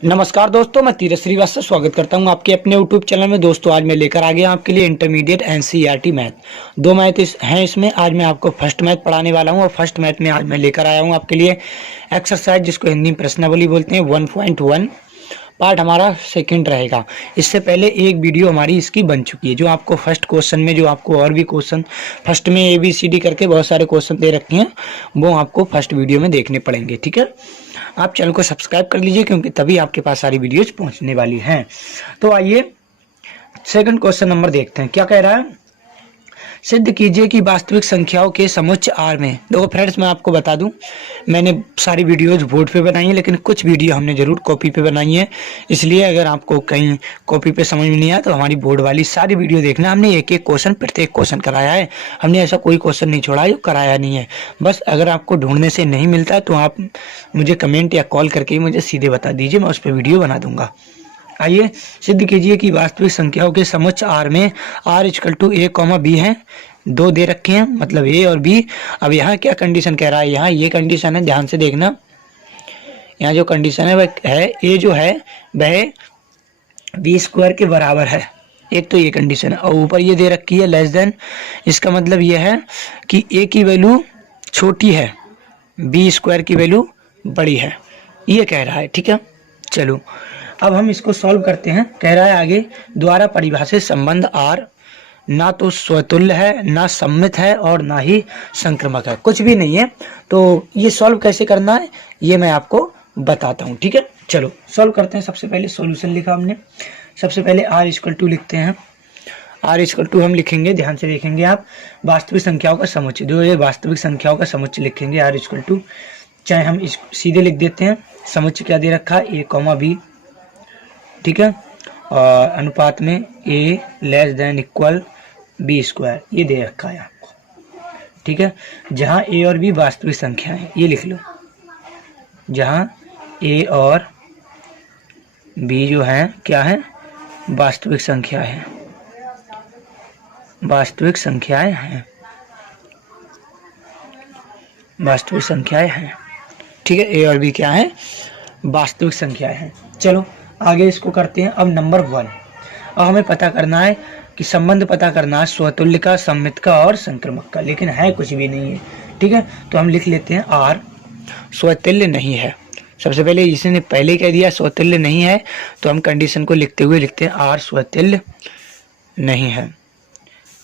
नमस्कार दोस्तों, मैं तीरथ श्रीवास्तव स्वागत करता हूं आपके अपने यूट्यूब चैनल में। दोस्तों आज मैं लेकर आ गया आपके लिए इंटरमीडिएट एनसीईआरटी मैथ। दो मैथ हैं इसमें। आज मैं आपको फर्स्ट मैथ पढ़ाने वाला हूं और फर्स्ट मैथ में आज मैं लेकर आया हूं आपके लिए एक्सरसाइज, जिसको हिंदी में प्रश्नावली बोलते हैं, 1.1 पार्ट हमारा सेकंड रहेगा। इससे पहले एक वीडियो हमारी इसकी बन चुकी है, जो आपको फर्स्ट क्वेश्चन में, जो आपको और भी क्वेश्चन फर्स्ट में ABCD करके बहुत सारे क्वेश्चन दे रखे हैं, वो आपको फर्स्ट वीडियो में देखने पड़ेंगे। ठीक है, आप चैनल को सब्सक्राइब कर लीजिए, क्योंकि तभी आपके पास सारी वीडियोज पहुंचने वाली हैं। तो आइए सेकंड क्वेश्चन नंबर देखते हैं, क्या कह रहा है। सिद्ध कीजिए कि वास्तविक संख्याओं के समुच्चय R में। देखो फ्रेंड्स, मैं आपको बता दूं, मैंने सारी वीडियोज बोर्ड पे बनाई है, लेकिन कुछ वीडियो हमने जरूर कॉपी पे बनाई है। इसलिए अगर आपको कहीं कॉपी पे समझ में नहीं आया तो हमारी बोर्ड वाली सारी वीडियो देखना। हमने एक एक क्वेश्चन, प्रत्येक क्वेश्चन कराया है। हमने ऐसा कोई क्वेश्चन नहीं छोड़ा जो कराया नहीं है। बस अगर आपको ढूंढने से नहीं मिलता तो आप मुझे कमेंट या कॉल करके ही मुझे सीधे बता दीजिए, मैं उस पर वीडियो बना दूंगा। आइए सिद्ध कीजिए कि वास्तविक संख्याओं के समुच्चय R में R = A, B है। दो दे रखे हैं, मतलब A और B। अब यहाँ क्या कंडीशन कह रहा है, यहाँ ये कंडीशन है, ध्यान से देखना। यहाँ जो कंडीशन है वह है A जो है वह B² के बराबर है। एक तो ये कंडीशन है, और ऊपर ये दे रखी है लेस देन। इसका मतलब ये है कि A की वैल्यू छोटी है, B² की वैल्यू बड़ी है, ये कह रहा है। ठीक है, चलो अब हम इसको सॉल्व करते हैं। कह रहा है आगे, द्वारा परिभाषित संबंध R ना तो स्वतुल्य है, ना सम्मित है, और ना ही संक्रामक है, कुछ भी नहीं है। तो ये सॉल्व कैसे करना है ये मैं आपको बताता हूँ। ठीक है, चलो सॉल्व करते हैं। सबसे पहले सॉल्यूशन लिखा हमने। सबसे पहले R = लिखते हैं। R = हम लिखेंगे, ध्यान से देखेंगे आप, वास्तविक संख्याओं का समुच्चय। जो ये वास्तविक संख्याओं का समुच्चय लिखेंगे R = चाहे हम इस सीधे लिख देते हैं। समुच्चय क्या दे रखा है, A, B। ठीक है, और अनुपात में A <= B², ये दे रखा है आपको। ठीक है, जहां A और B वास्तविक संख्या है, ये लिख लो। जहां A और B जो है क्या है, वास्तविक संख्या है, वास्तविक संख्याएं हैं, वास्तविक संख्याएं हैं। ठीक है, A और B क्या है, वास्तविक संख्याएं हैं। चलो आगे इसको करते हैं। अब नंबर 1, अब हमें पता करना है कि संबंध पता करना है स्वतुल्य का, सम्मित का और संक्रामक का, लेकिन है कुछ भी नहीं है। ठीक है, तो हम लिख लेते हैं R स्वतुल्य नहीं है। सबसे पहले इसने पहले कह दिया स्वतुल्य नहीं है, तो हम कंडीशन को लिखते हुए लिखते हैं R स्वतुल्य नहीं है।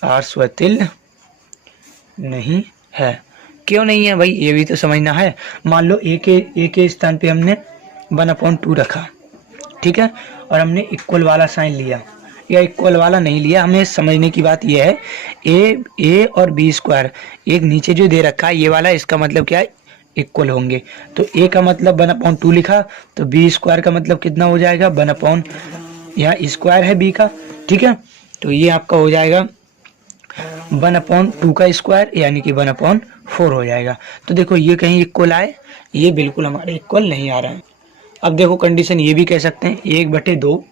R स्वतुल्य नहीं है। क्यों नहीं है भाई, ये भी तो समझना है। मान लो A के स्थान पे हमने 1/2 रखा। ठीक है, और हमने इक्वल वाला साइन लिया या इक्वल वाला नहीं लिया। हमें समझने की बात यह है, A और B², एक नीचे जो दे रखा है ये वाला, इसका मतलब क्या है, इक्वल होंगे। तो A का मतलब 1/2 लिखा, तो B² का मतलब कितना हो जाएगा, 1/, यहाँ स्क्वायर है B का। ठीक है, तो ये आपका हो जाएगा 1/2 का स्क्वायर, यानी कि 1/4 हो जाएगा। तो देखो ये कहीं इक्वल आए, ये बिल्कुल हमारे इक्वल नहीं आ रहा है। अब देखो कंडीशन ये भी कह सकते हैं, 1/2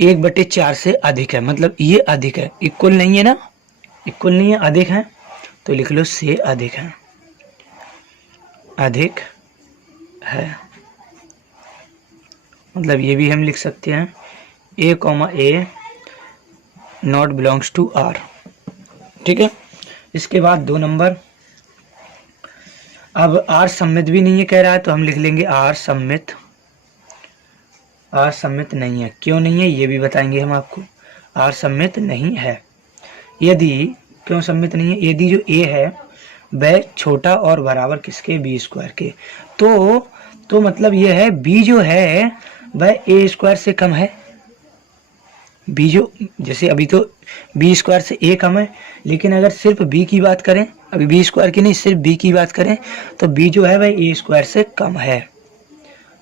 1/4 से अधिक है, मतलब ये अधिक है, इक्वल नहीं है ना, इक्वल नहीं है, अधिक है। तो लिख लो से अधिक है, अधिक है। मतलब ये भी हम लिख सकते हैं A, A not belongs to R। ठीक है, इसके बाद 2 नंबर। अब R सम्मित भी नहीं है कह रहा है, तो हम लिख लेंगे R सम्मित। R सम्मित नहीं है, क्यों नहीं है ये भी बताएंगे हम आपको। R सम्मित नहीं है। यदि, क्यों सम्मित नहीं है, यदि जो A है वह छोटा और बराबर किसके, B² के। तो मतलब ये है B जो है वह A² से कम है। B जो, जैसे अभी तो B² से A कम है, लेकिन अगर सिर्फ B की बात करें, अभी B² की नहीं, सिर्फ B की बात करें, तो B जो है वह A² से कम है,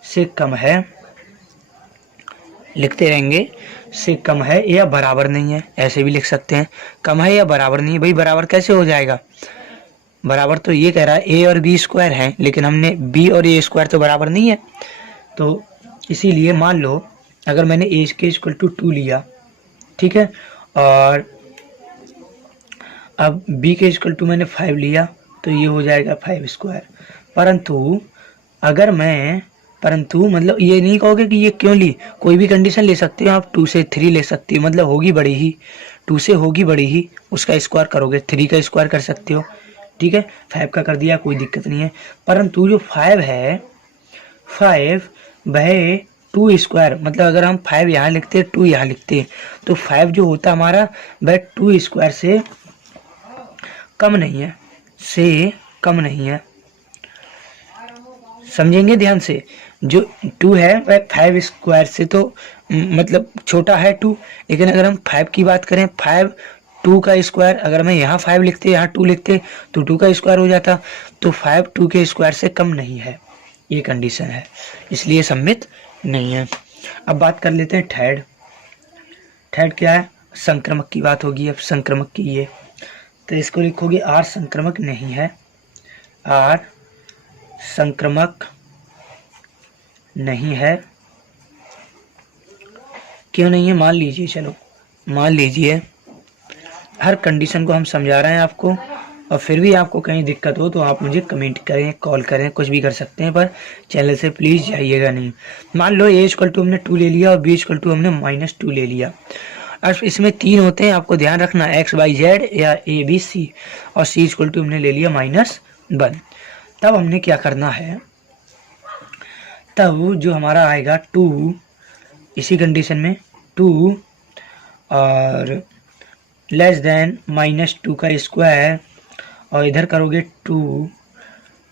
से कम है। लिखते रहेंगे, से कम है या बराबर नहीं है, ऐसे भी लिख सकते हैं। कम है या बराबर नहीं है, भाई बराबर कैसे हो जाएगा, बराबर तो ये कह रहा है A और B² है, लेकिन हमने B और A² तो बराबर नहीं है। तो इसीलिए मान लो अगर मैंने A के = 2 लिया, ठीक है, और अब B के = मैंने 5 लिया, तो ये हो जाएगा 5²। परंतु अगर मैं परंतु मतलब ये नहीं कहोगे कि ये क्यों ली, कोई भी कंडीशन ले सकते हो आप, 2 से 3 ले सकती हो, मतलब होगी बड़ी ही, 2 से होगी बड़ी ही, उसका स्क्वायर करोगे, 3 का स्क्वायर कर सकते हो, ठीक है। 5 का कर दिया, कोई दिक्कत नहीं है। परंतु जो 5 है, 5 वह 2 स्क्वायर, मतलब अगर हम 5 यहाँ लिखते 2 यहाँ लिखते तो 5 जो होता हमारा वह 2 स्क्वायर से कम नहीं है, से कम नहीं है, समझेंगे ध्यान से। जो 2 है वह 5 स्क्वायर से तो मतलब छोटा है 2, लेकिन अगर हम 5 की बात करें, 5 2 का स्क्वायर, अगर मैं यहाँ 5 लिखते यहाँ 2 लिखते तो 2 का स्क्वायर हो जाता, तो 5 2 के स्क्वायर से कम नहीं है, ये कंडीशन है, इसलिए सम्मित नहीं है। अब बात कर लेते हैं थर्ड। थर्ड क्या है, संक्रमक की बात होगी। अब संक्रमक की ये, तो इसको लिखोगे आर संक्रमक नहीं है, आर संक्रमक नहीं है। क्यों नहीं है, मान लीजिए, चलो मान लीजिए, हर कंडीशन को हम समझा रहे हैं आपको, और फिर भी आपको कहीं दिक्कत हो तो आप मुझे कमेंट करें, कॉल करें, कुछ भी कर सकते हैं, पर चैनल से प्लीज़ जाइएगा नहीं। मान लो ए इक्वल टू हमने 2 ले लिया और बी इक्वल टू हमने -2 ले लिया। अब इसमें 3 होते हैं, आपको ध्यान रखना, एक्स वाई जेड या ए बी सी, और सी इक्वल टू हमने ले लिया -1। तब हमने क्या करना है, तब जो हमारा आएगा 2, इसी कंडीशन में 2 और लेस देन -2 का स्क्वायर, और इधर करोगे 2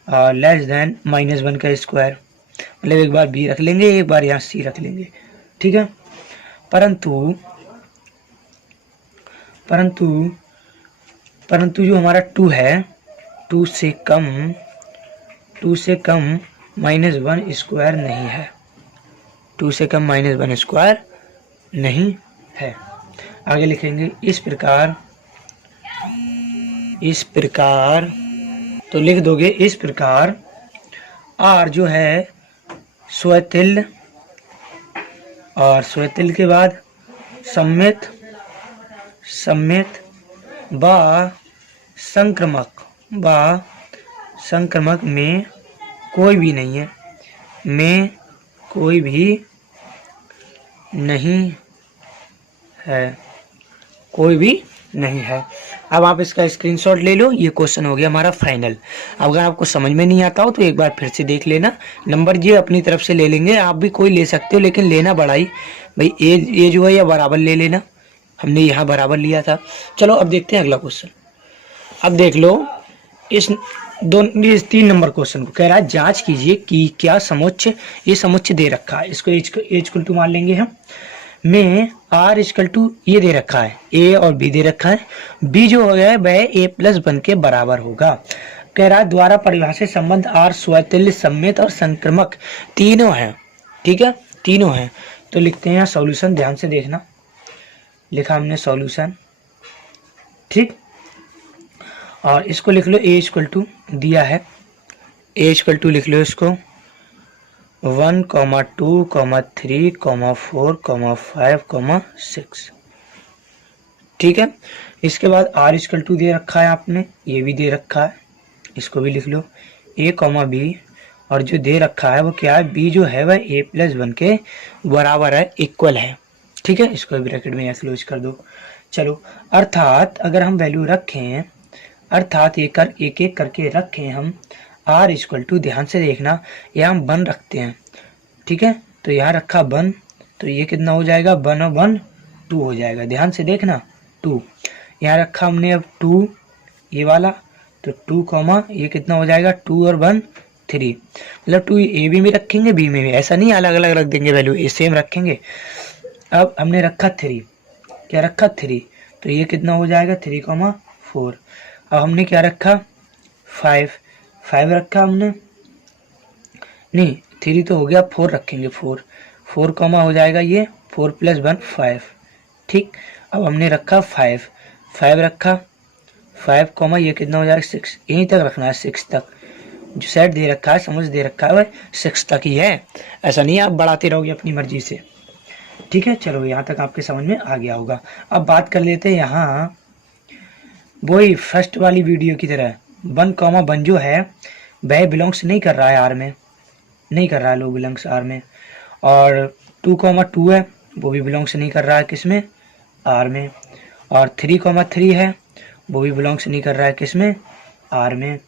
और लेस देन -1 का स्क्वायर, मतलब एक बार बी रख लेंगे, एक बार यहाँ सी रख लेंगे, ठीक है। परंतु जो हमारा 2 है, 2 से कम -1 स्क्वायर नहीं है, 2 से कम -1 स्क्वायर नहीं है। आगे लिखेंगे इस प्रकार तो लिख दोगे इस प्रकार आर जो है स्वतुल्य, और स्वतुल्य के बाद सम्मित व संक्रमक में कोई भी नहीं है, में कोई भी नहीं है, कोई भी नहीं है। अब आप इसका स्क्रीनशॉट ले लो, ये क्वेश्चन हो गया हमारा फाइनल। अगर आपको समझ में नहीं आता हो तो एक बार फिर से देख लेना, नंबर ये अपनी तरफ से ले लेंगे, आप भी कोई ले सकते हो, लेकिन लेना बड़ा ही भाई, ए जो है या बराबर ले लेना, हमने यहाँ बराबर लिया था। चलो अब देखते हैं अगला क्वेश्चन। अब देख लो इस 3 नंबर क्वेश्चन को, कह रहा है जांच कीजिए कि क्या समुच्चय, ये समुच्चय दे रखा है, इसको एच इक्वल टू मान लेंगे हम, में आर इक्वल टू ये दे रखा है, ए और बी दे रखा है, बी जो हो गया है वह a+1 के बराबर होगा। कह रहा है द्वारा परिभाषित संबंध आर स्वतुल्य, सम्मित और संक्रमक तीनों हैं, ठीक है, तीनों हैं। तो लिखते हैं यहाँ सॉल्यूशन, ध्यान से देखना, लिखा हमने सॉल्यूशन, ठीक। और इसको लिख लो ए इक्वल टू दिया है, ए इक्वल टू लिख लो इसको 1, 2, 3, 4, 5, 6, ठीक है। इसके बाद आर इक्वल टू दे रखा है आपने, ये भी दे रखा है, इसको भी लिख लो ए बी, और जो दे रखा है वो क्या है, बी जो है वह a+1 के बराबर है, इक्वल है, ठीक है। इसको ब्रैकेट में क्लोज कर दो। चलो, अर्थात अगर हम वैल्यू रखें, अर्थात एक एक करके रखें हम, आर इक्वल टू, ध्यान से देखना, यहाँ हम 1 रखते हैं, ठीक है, तो यहाँ रखा 1, तो ये कितना हो जाएगा, 1 और 1 2 हो जाएगा, ध्यान से देखना 2, यहाँ रखा हमने अब 2 ये वाला, तो 2, ये कितना हो जाएगा 2 और 1 3, मतलब 2 ए बी में रखेंगे, बी में भी, ऐसा नहीं अलग अलग रख देंगे वैल्यू, ये सेम रखेंगे। अब हमने रखा 3, क्या रखा 3, तो ये कितना हो जाएगा 3, 4। अब हमने क्या रखा 5 रखा हमने, नहीं 3 तो हो गया, 4 रखेंगे, 4 हो जाएगा ये 4 + 1 5, ठीक। अब हमने रखा 5 रखा, 5, ये कितना हो जाएगा 6, यहीं तक रखना है, 6 तक, जो सेट दे रखा है, समझ दे रखा है वह 6 तक ही है, ऐसा नहीं आप बढ़ाते रहोगे अपनी मर्जी से, ठीक है। चलो यहाँ तक आपके समझ में आ गया होगा। अब बात कर लेते हैं यहाँ वही फर्स्ट वाली वीडियो की तरह, 1, 1 जो है वह बिलोंग्स नहीं कर रहा है आर में, नहीं कर रहा है, लो बिलोंग्स आर में। और 2,2 है, वो भी बिलोंग्स नहीं कर रहा है किसमें, आर में। और 3,3 है, वो भी बिलोंग्स नहीं कर रहा है किसमें, आर में।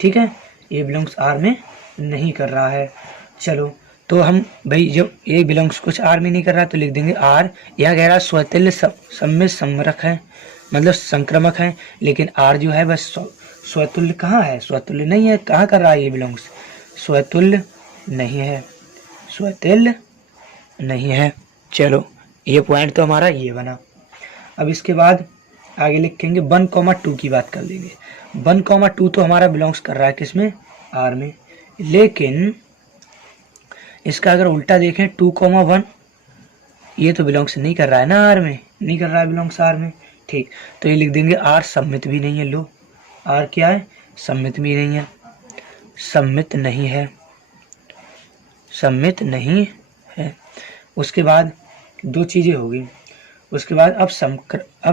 ठीक है, ये बिलोंग्स आर में नहीं कर रहा है। चलो तो हम भाई जब ये बिलोंग्स कुछ आर में नहीं कर रहा तो लिख देंगे आर। यह कह रहा है स्वतुल्य सम्मित संक्रमक है, मतलब संक्रमक है, लेकिन आर जो है बस स्वतुल्य कहाँ है, स्वतुल्य नहीं है। कहाँ कर रहा है ये बिलोंग्स, स्वतुल्य नहीं है, स्वतुल्य नहीं है। चलो ये पॉइंट तो हमारा ये बना। अब इसके बाद आगे लिखेंगे 1,2 की बात कर लेंगे। 1,2 तो हमारा बिलोंग्स कर रहा है किसमें, आर में, लेकिन इसका अगर उल्टा देखें 2,1 ये तो बिलोंग्स नहीं कर रहा है ना आर में, नहीं कर रहा है बिलोंग्स आर में। ठीक, तो ये लिख देंगे आर सम्मित भी नहीं है। लो आर क्या है, सम्मित भी नहीं है, सम्मित नहीं है, सम्मित नहीं है। उसके बाद दो चीजें होगी। उसके बाद अब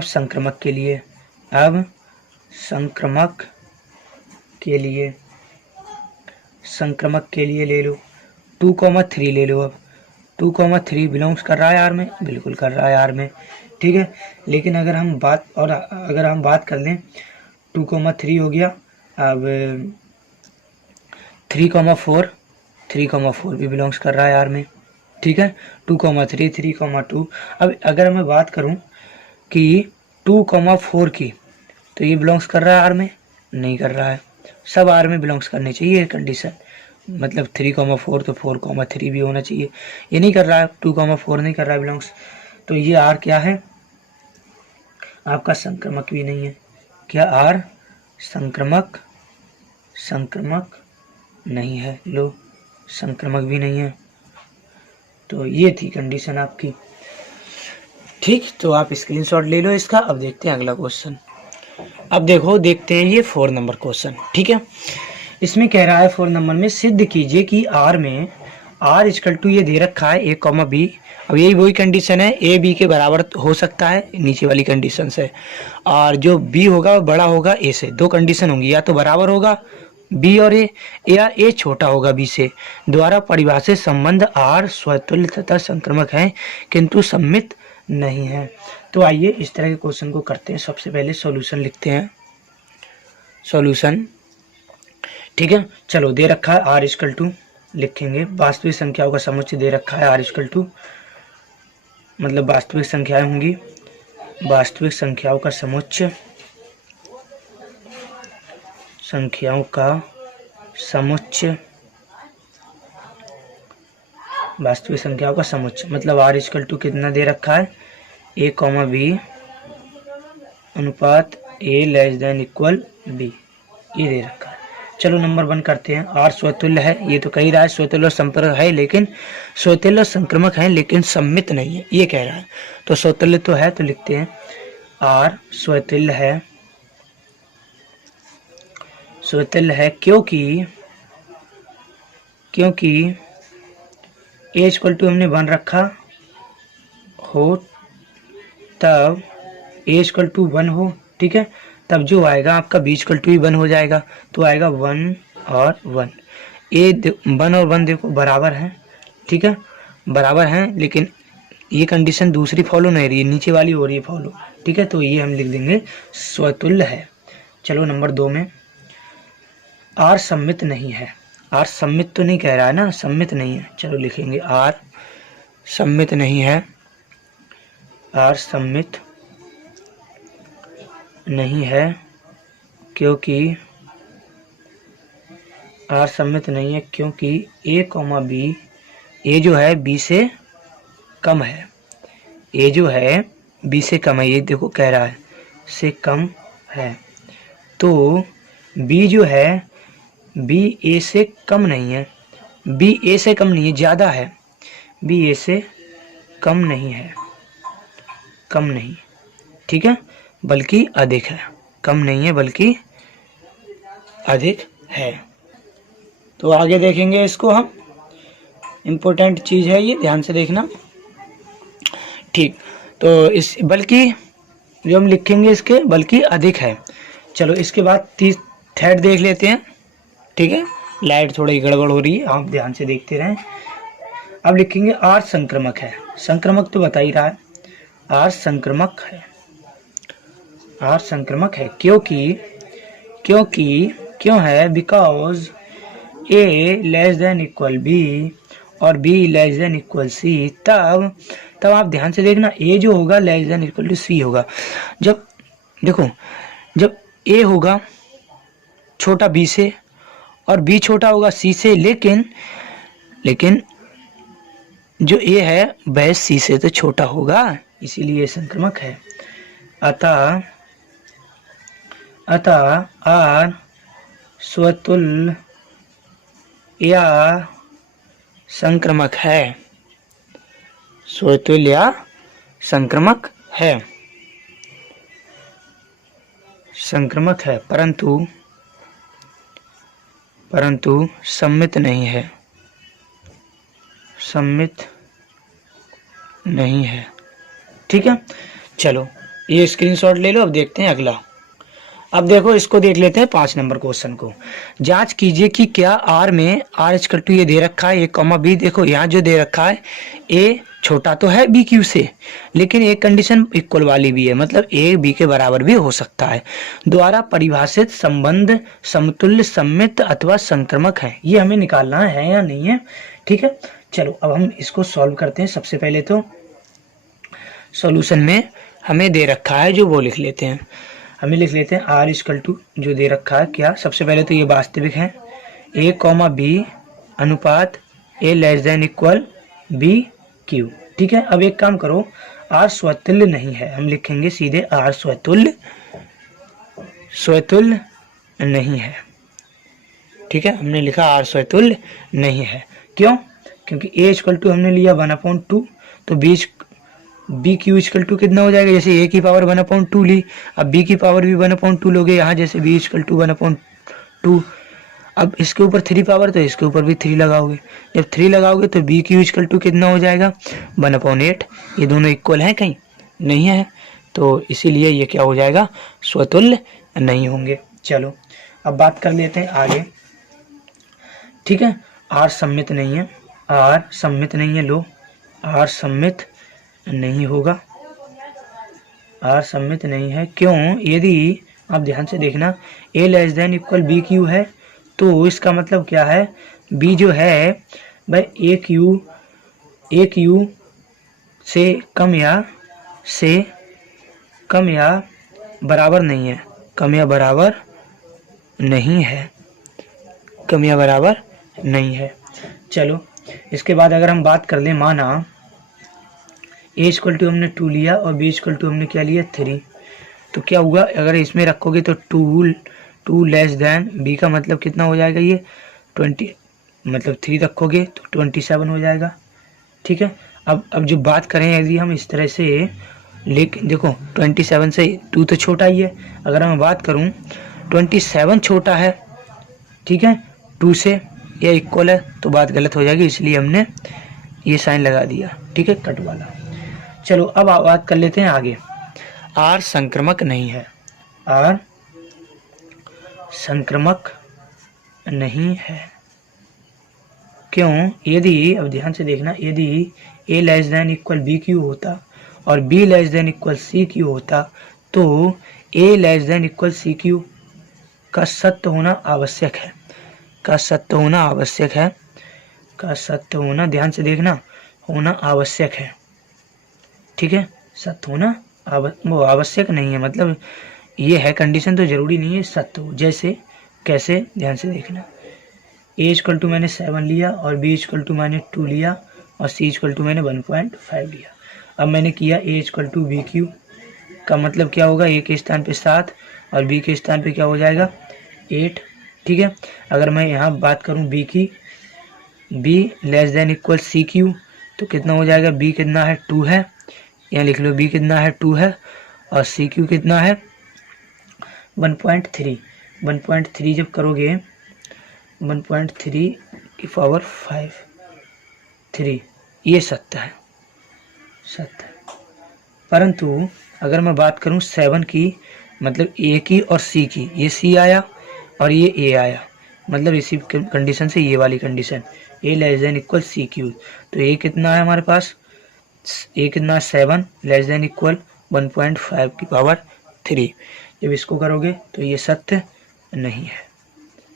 संक्रमक के लिए, अब संक्रमक के लिए, संक्रमक के लिए ले लो 2,3 ले लो। अब 2,3 बिलोंग्स कर रहा है आर में, बिल्कुल कर रहा है आर में। ठीक है, लेकिन अगर हम बात कर लें 2,3 हो गया, अब 3,4 भी बिलोंग्स कर रहा है आर में। ठीक है, 2,3, 3,2। अब अगर मैं बात करूं कि 2,4 की, तो ये बिलोंग्स कर रहा है आर में, नहीं कर रहा है। सब आर में बिलोंग्स करने चाहिए कंडीशन, मतलब 3,4 तो 4,3 भी होना चाहिए। ये नहीं कर रहा है, 2,4 नहीं कर रहा है बिलोंग्स, तो ये आर क्या है, आपका संक्रमक भी नहीं है। क्या आर संक्रमक, संक्रमक नहीं है। लो संक्रमक भी नहीं है। तो ये थी कंडीशन आपकी। ठीक, तो आप स्क्रीनशॉट ले लो इसका। अब देखते हैं अगला क्वेश्चन। अब देखो, देखते हैं ये 4 नंबर क्वेश्चन। ठीक है, इसमें कह रहा है 4 नंबर में सिद्ध कीजिए कि आर में आर इक्वल टू, ये दे रखा है ए कॉमा बी। अब यही वही कंडीशन है, ए बी के बराबर हो सकता है नीचे वाली कंडीशन से, और जो बी होगा वो बड़ा होगा ए से। दो कंडीशन होंगी, या तो बराबर होगा बी और ए, या ए छोटा होगा बी से। द्वारा परिभाषित संबंध आर स्वतुल्य तथा संक्रमक है किंतु सम्मित नहीं है। तो आइए इस तरह के क्वेश्चन को करते हैं। सबसे पहले सॉल्यूशन लिखते हैं, सॉल्यूशन। ठीक है, चलो दे रखा है आर इक्वल टू, लिखेंगे वास्तविक संख्याओं का समुच्चय दे रखा है आर इक्वल टू, मतलब वास्तविक संख्याएं होंगी, वास्तविक संख्याओं का समुच्चय, संख्याओं का समुच्चय, वास्तविक संख्याओं का समुच्चय, मतलब आर इक्वल टू कितना दे रखा है, ए कॉमा बी अनुपात A less than equal B, ये दे रखा है। चलो नंबर 1 करते हैं। आर स्वतुल्य है, ये तो कह रहा है स्वतुल्य और संपर्क है, लेकिन स्वतुल्य और संक्रमक है लेकिन सम्मित नहीं है, ये कह रहा है। तो स्वतुल्य तो है, तो लिखते हैं आर स्वतुल्य है, स्वतुल्य है क्योंकि ए इक्वल टू हमने 1 रखा हो, तब ए इक्वल टू 1 हो। ठीक है, तब जो आएगा आपका बी इक्वल टू 1 हो जाएगा, तो आएगा 1 और 1। ए 1 और 1 देखो बराबर है, ठीक है बराबर है, लेकिन ये कंडीशन दूसरी फॉलो नहीं रही है, नीचे वाली हो रही है फॉलो। ठीक है, तो ये हम लिख देंगे स्वतुल्य है। चलो नंबर 2 में आर सम्मित नहीं है। आर सम्मित तो नहीं कह रहा है ना, सम्मित नहीं है। चलो लिखेंगे आर सम्मित नहीं है, आर सम्मित नहीं है क्योंकि आर सम्मित नहीं है क्योंकि ए कॉमा बी, ए जो है बी से कम है, ए जो है बी से कम है, ये देखो कह रहा है से कम है। तो बी जो है बी ए से कम नहीं है, बी ए से कम नहीं है, ज़्यादा है, बी ए से कम नहीं है, कम नहीं, ठीक है, बल्कि अधिक है, कम नहीं है बल्कि अधिक है। तो आगे देखेंगे इसको हम, इम्पोर्टेंट चीज़ है ये, ध्यान से देखना। ठीक, तो इस बल्कि जो हम लिखेंगे इसके बल्कि अधिक है। चलो इसके बाद 3rd देख लेते हैं। ठीक है, लाइट थोड़ी गड़बड़ हो रही है, आप ध्यान से देखते रहें। अब लिखेंगे आर संक्रमक है। संक्रमक तो बता ही रहा है, आर संक्रमक है। आर संक्रमक है क्योंकि क्यों है, because A less than equal B और B less than equal C. तब आप ध्यान से देखना, ए जो होगा less than equal to C होगा। जब देखो, जब ए होगा छोटा बी से और बी छोटा होगा सी से, लेकिन जो ए है वह सी से तो छोटा होगा, इसीलिए संक्रमक है। अतः आर स्वतुल्य या संक्रमक है, स्वतुल्य या संक्रमक है, संक्रमक है, परंतु सम्मित नहीं है, सम्मित नहीं है। ठीक है, चलो ये स्क्रीनशॉट ले लो। अब देखते हैं अगला। अब देखो, इसको देख लेते हैं 5 नंबर क्वेश्चन को। जांच कीजिए कि क्या आर में आर इक्वल टू ये दे रखा है ए कॉमा बी। देखो यहाँ जो दे रखा है ए छोटा तो है बी क्यू से, लेकिन एक कंडीशन इक्वल वाली भी है, मतलब ए बी के बराबर भी हो सकता है। द्वारा परिभाषित संबंध समतुल्य, सम्मित अथवा संक्रमक है। ये हमें निकालना है या नहीं है। ठीक है, चलो अब हम इसको सॉल्व करते हैं। सबसे पहले तो सॉल्यूशन में हमें दे रखा है जो वो लिख लेते हैं। हमें लिख लेते हैं आर इक्वल टू जो दे रखा है क्या, सबसे पहले तो ये वास्तविक है, ए कॉमा बी अनुपात A less than equal B Q. ठीक है, अब एक काम करो, आर स्वतुल्य नहीं है, हम लिखेंगे सीधे आर स्वतुल्य नहीं है। ठीक है, हमने लिखा आर स्वतुल्य नहीं है। क्यों? क्योंकि ए इक्वल टू हमने लिया 1/2, तो बी क्यू इक्वल टू कितना हो जाएगा, जैसे ए की पावर 1/2 ली, अब बी की पावर भी 1/2 लोगे यहाँ, जैसे बी इक्वल टू 1/2। अब इसके ऊपर 3 पावर, तो इसके ऊपर भी 3 लगाओगे। जब 3 लगाओगे तो बी क्यू इक्वल टू कितना हो जाएगा 1/8। ये दोनों इक्वल हैं कहीं नहीं है, तो इसीलिए ये क्या हो जाएगा, स्वतुल्य नहीं होंगे। चलो अब बात कर लेते हैं आगे। ठीक है, आर सम्मित नहीं है, आर सम्मित नहीं है, लो आर सम्मित नहीं होगा, आर सम्मित नहीं है। क्यों? यदि आप ध्यान से देखना, A less than equal B Q है, तो इसका मतलब क्या है, बी जो है भाई ए क्यू से कम या बराबर नहीं है, कम या बराबर नहीं है। चलो इसके बाद अगर हम बात कर लें, माना ए इक्वल टू हमने 2 लिया और बी इक्वल टू हमने क्या लिया 3, तो क्या हुआ, अगर इसमें रखोगे तो 2 लेस देन बी का मतलब कितना हो जाएगा, ये 20, मतलब 3 रखोगे तो 27 हो जाएगा। ठीक है, अब जो बात करें यदि हम इस तरह से, लेकिन देखो 27 से 2 तो छोटा ही है, अगर मैं बात करूं 27 छोटा है, ठीक है, 2 से या इक्वल है, तो बात गलत हो जाएगी, इसलिए हमने ये साइन लगा दिया। ठीक है, कट वाला। चलो अब बात कर लेते हैं आगे। आर संक्रमक नहीं है, आर संक्रमक नहीं है। क्यों? यदि, अब ध्यान से देखना, यदि A less than equal B Q होता और B less than equal C Q होता, तो A less than equal C Q का सत्य होना आवश्यक है, का सत्य होना, ध्यान से देखना, होना आवश्यक है। ठीक है, सत्य होना वो आवश्यक नहीं है, मतलब ये है कंडीशन, तो जरूरी नहीं है सत्य हो। जैसे कैसे, ध्यान से देखना, ए इक्वल टू मैंने 7 लिया और बी इक्वल टू मैंने 2 लिया और सी इक्वल टू मैंने 1.5 लिया। अब मैंने किया ए इक्वल टू बी क्यू, का मतलब क्या होगा, ए के स्थान पे 7 और बी के स्थान पे क्या हो जाएगा 8। ठीक है, अगर मैं यहाँ बात करूँ बी की, B less than equal C Q, तो कितना हो जाएगा, बी कितना है 2 है, यहाँ लिख लो बी कितना है 2 है और सी क्यू कितना है 1.3। 1.3 जब करोगे 1.3 की पावर 3, ये सत्य है। परंतु अगर मैं बात करूं 7 की, मतलब ए की और सी की, ये सी आया और ये ए आया, मतलब इसी कंडीशन से ये वाली condition A less than equal C Q, तो ए कितना है हमारे पास, ए कितना 7 लेस देन इक्वल 1.5 की पावर 3। जब इसको करोगे तो ये सत्य नहीं है।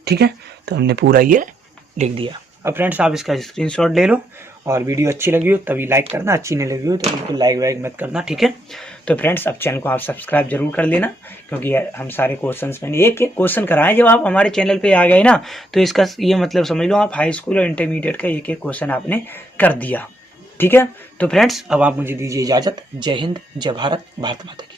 ठीक है, तो हमने पूरा ये लिख दिया। अब फ्रेंड्स आप इसका स्क्रीनशॉट ले लो, और वीडियो अच्छी लगी हो तभी लाइक करना, अच्छी नहीं लगी हो तो बिल्कुल लाइक वाइक मत करना। ठीक है, तो फ्रेंड्स अब चैनल को आप सब्सक्राइब जरूर कर लेना, क्योंकि हम सारे क्वेश्चंस मैंने एक एक क्वेश्चन कराए। जब आप हमारे चैनल पे आ गए ना, तो इसका ये मतलब समझ लो आप हाई स्कूल और इंटरमीडिएट का एक एक क्वेश्चन आपने कर दिया। ठीक है, तो फ्रेंड्स अब आप मुझे दीजिए इजाज़त। जय हिंद, जय भारत, भारत माता की।